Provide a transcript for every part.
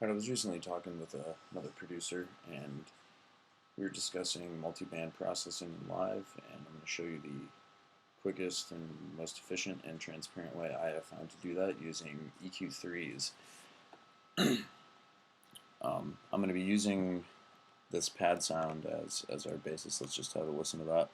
I was recently talking with another producer, and we were discussing multi-band processing in live, and I'm going to show you the quickest and most efficient and transparent way I have found to do that using EQ3s. I'm going to be using this pad sound as our basis. Let's just have a listen to that.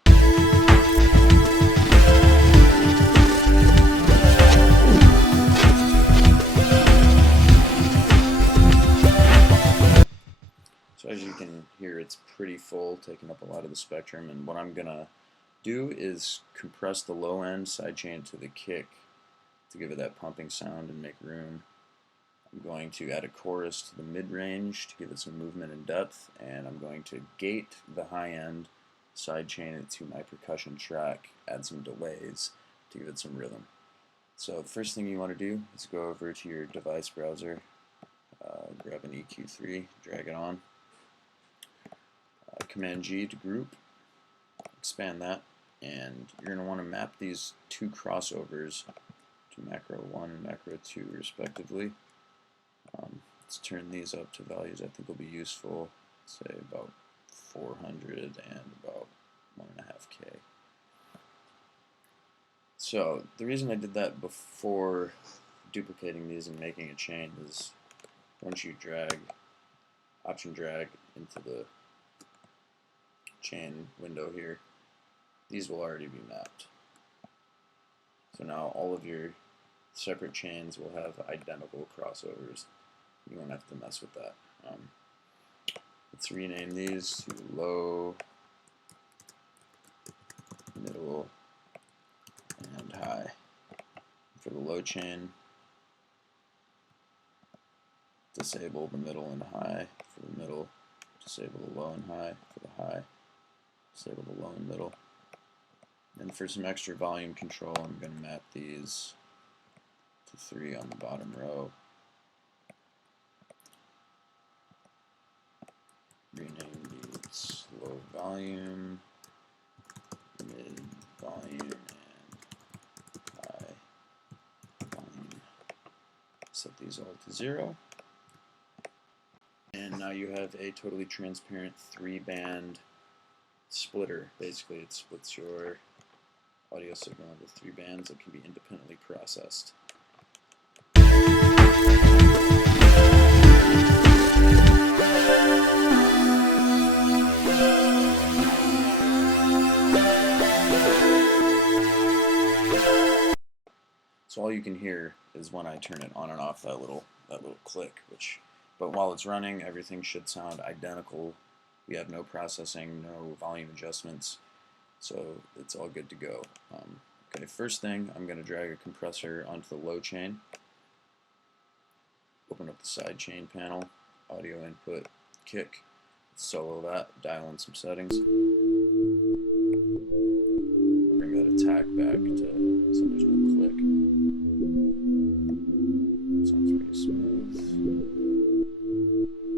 So as you can hear, it's pretty full, taking up a lot of the spectrum, and what I'm going to do is compress the low end, sidechain to the kick to give it that pumping sound and make room. I'm going to add a chorus to the mid-range to give it some movement and depth, and I'm going to gate the high end, sidechain it to my percussion track, add some delays to give it some rhythm. So the first thing you want to do is go over to your device browser, grab an EQ3, drag it on, Command G to group, expand that, and you're going to want to map these two crossovers to macro 1 and macro 2 respectively. Let's turn these up to values I think will be useful, say about 400 and about 1.5K. So the reason I did that before duplicating these and making a chain is once you option drag into the chain window here, these will already be mapped. So now all of your separate chains will have identical crossovers. You won't have to mess with that. Let's rename these to low, middle, and high. For the low chain, disable the middle and high. For the middle, disable the low and high. For the high, disable the low and middle. And for some extra volume control, I'm going to map these to 3 on the bottom row. Rename these low volume, mid volume, and high volume. Set these all to 0. And now you have a totally transparent 3-band splitter. Basically, it splits your audio signal into 3 bands that can be independently processed. So all you can hear is when I turn it on and off, that little click. But while it's running, everything should sound identical. We have no processing, no volume adjustments, so it's all good to go. Okay, first thing, I'm going to drag a compressor onto the low chain. Open up the side chain panel, audio input, kick, solo that, dial in some settings. Bring that attack back to so there's no click. Sounds pretty smooth.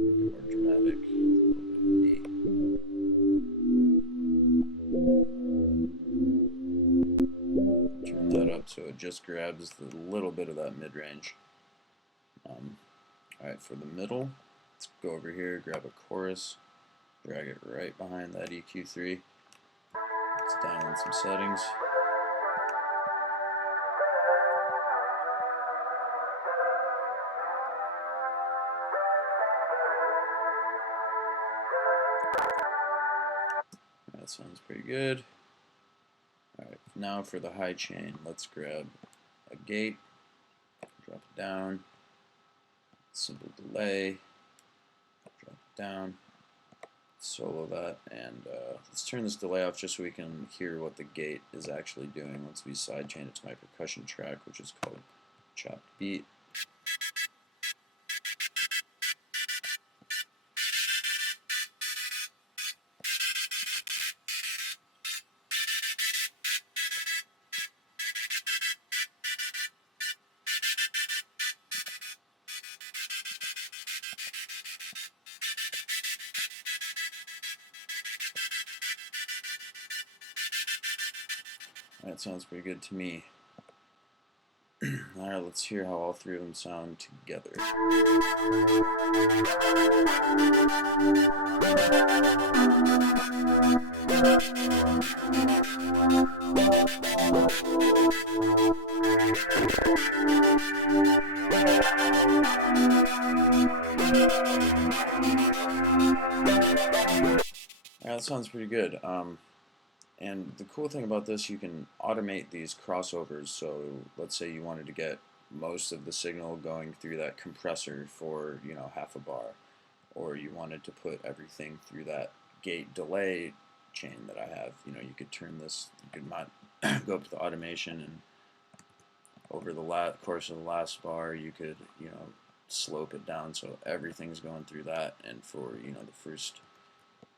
Make it more dramatic. A little bit of a D. Turn that up so it just grabs the little bit of that mid-range. Alright, for the middle, let's go over here, grab a chorus, drag it right behind that EQ3. Let's dial in some settings. That sounds pretty good. Alright, now for the high chain, let's grab a gate, drop it down, simple delay, drop it down, solo that, and let's turn this delay off just so we can hear what the gate is actually doing once we sidechain it to my percussion track, which is called chopped beat. That sounds pretty good to me. Alright, let's hear how all three of them sound together. Alright, that sounds pretty good. And the cool thing about this, you can automate these crossovers. So let's say you wanted to get most of the signal going through that compressor for, half a bar, or you wanted to put everything through that gate delay chain that I have. You could turn this, you could go up to the automation, and over the course of the last bar, you could, slope it down so everything's going through that. And for, the first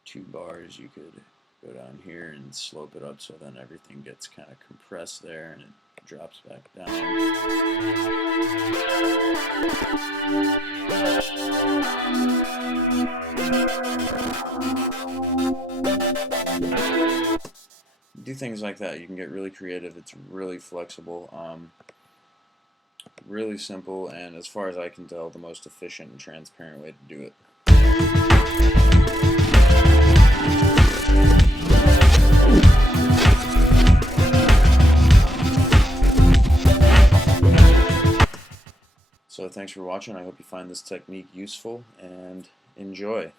2 bars, you could go down here and slope it up so then everything gets kind of compressed there and it drops back down. Do things like that. You can get really creative. It's really flexible, really simple, and as far as I can tell, the most efficient and transparent way to do it. So thanks for watching. I hope you find this technique useful and enjoy.